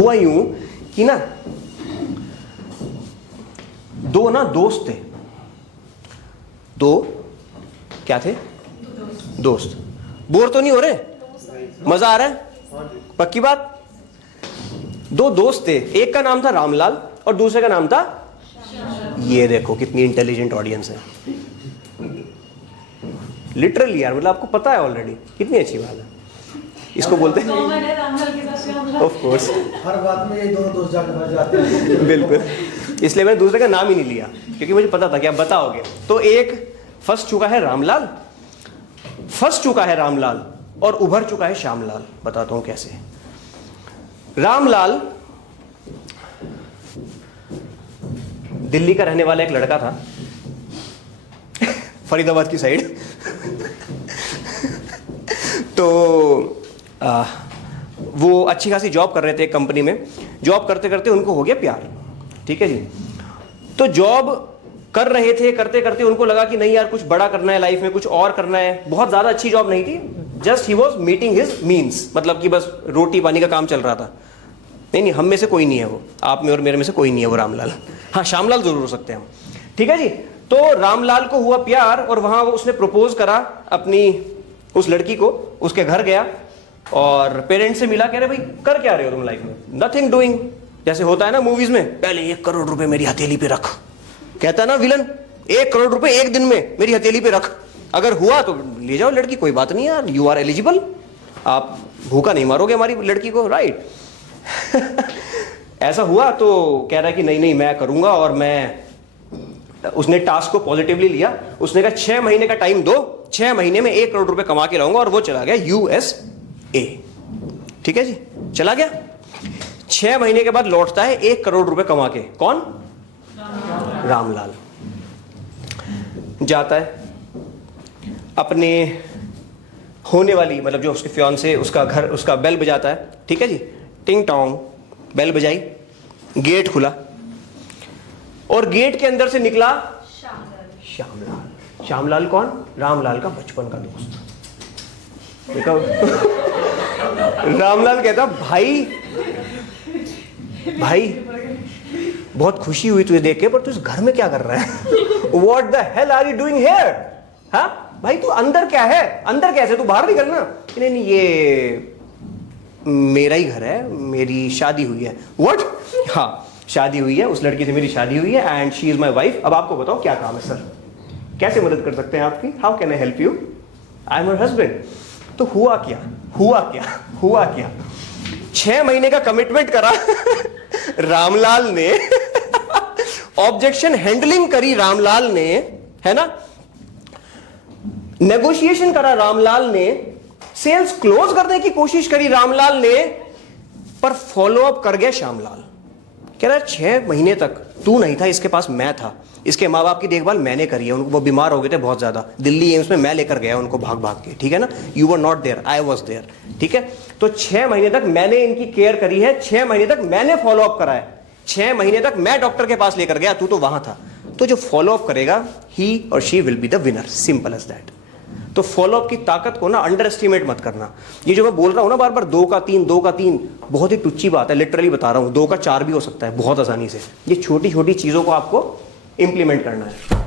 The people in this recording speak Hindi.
हुआ यूं कि ना दो दोस्त थे, दो क्या थे? दोस्त। बोर तो नहीं हो रहे? मजा आ रहा है? पक्की बात? दो दोस्त थे, एक का नाम था रामलाल और दूसरे का नाम था, ये देखो कितनी इंटेलिजेंट ऑडियंस है, लिटरली यार, मतलब आपको पता है ऑलरेडी, कितनी अच्छी बात है। इसको बोलते हैं ऑफ कोर्स, हर बात में ये दोनों दोस्त जाके फंस जाते हैं। बिल्कुल, इसलिए मैंने दूसरे का नाम ही नहीं लिया क्योंकि मुझे पता था कि आप बताओगे। तो एक फंस चुका है रामलाल, फंस चुका है रामलाल और उभर चुका है श्यामलाल। बताता हूं कैसे। रामलाल दिल्ली का रहने वाला एक लड़का था, फरीदाबाद की साइड। तो वो अच्छी खासी जॉब कर रहे थे एक कंपनी में। जॉब करते करते उनको हो गया प्यार, ठीक है जी। तो जॉब कर रहे थे, करते करते उनको लगा कि नहीं यार कुछ बड़ा करना है लाइफ में, कुछ और करना है। बहुत ज़्यादा अच्छी जॉब नहीं थी, just he was meeting his means, मतलब कि बस रोटी पानी का काम चल रहा था। नहीं, हम में से कोई नहीं है वो, आप में और मेरे में से कोई नहीं है वो रामलाल। हाँ, श्यामलाल जरूर हो सकते हैं हम, ठीक है जी। तो रामलाल को हुआ प्यार और वहाँ वो उसने प्रपोज करा अपनी उस लड़की को, उसके घर गया और पेरेंट्स से मिला। कह रहे भाई कर क्या रहे हो तुम लाइफ में? नथिंग डूइंग, जैसे होता है ना मूवीज में, पहले 1 करोड़ रुपए मेरी हथेली पे रख, कहता है ना विलन, 1 करोड़ रुपए एक दिन में मेरी हथेली पे रख, अगर हुआ तो ले जाओ लड़की, कोई बात नहीं यार, यू आर एलिजिबल, आप भूखा नहीं मारोगे हमारी लड़की को, राइट। ऐसा हुआ तो कह रहा है कि नहीं नहीं मैं करूंगा, और मैं, उसने टास्क को पॉजिटिवली लिया। उसने कहा 6 महीने का टाइम दो, 6 महीने में 1 करोड़ रुपए कमा के लाऊंगा, और वो चला गया USA, ठीक है जी, चला गया। 6 महीने के बाद लौटता है 1 करोड़ रुपए कमा के। कौन? रामलाल। जाता है अपने होने वाली, मतलब जो उसके फियांसे, उसका घर, उसका बेल बजाता है, ठीक है जी, टिंग टोंग, बेल बजाई, गेट खुला और गेट के अंदर से निकला श्यामलाल। श्यामलाल कौन? रामलाल का बचपन का दोस्त। देखो रामलाल कहता भाई भाई बहुत खुशी हुई तुझे देख के, पर तू इस घर में क्या कर रहा है? What the hell are you doing here? हाँ भाई, तू अंदर क्या है, अंदर कैसे, तू बाहर निकलना। नहीं नहीं, ये मेरा ही घर है, मेरी शादी हुई है। What? हाँ, शादी हुई है, उस लड़की से मेरी शादी हुई है and she is my wife. अब आपको बताओ क्या काम है सर, कैसे मदद कर सकते हैं आपकी? How can I help you? I am your husband. तो हुआ क्या, हुआ क्या, हुआ क्या? 6 महीने का कमिटमेंट करा रामलाल ने, ऑब्जेक्शन हैंडलिंग करी रामलाल ने, है ना, नेगोशिएशन करा रामलाल ने, सेल्स क्लोज करने की कोशिश करी रामलाल ने, पर फॉलो अप कर गया श्यामलाल। कह रहा है 6 महीने तक तू नहीं था, इसके पास मैं था, इसके माँ बाप की देखभाल मैंने करी है, उनको, वो बीमार हो गए थे बहुत ज्यादा, दिल्ली एम्स में मैं लेकर गया उनको भाग भाग के, ठीक है ना। You were not there, I was there, ठीक है। तो 6 महीने तक मैंने इनकी केयर करी है, 6 महीने तक मैंने फॉलो अप करा है, 6 महीने तक मैं डॉक्टर के पास लेकर गया, तू तो वहां था। तो जो फॉलो अप करेगा, ही और she will be the winner, simple as that. तो फॉलोअप की ताकत को ना अंडर एस्टिमेट मत करना। ये जो मैं बोल रहा हूं ना बार बार, 2 का 3, 2 का 3, बहुत ही टुच्ची बात है, लिटरली बता रहा हूं, 2 का 4 भी हो सकता है बहुत आसानी से। ये छोटी छोटी चीजों को आपको इंप्लीमेंट करना है।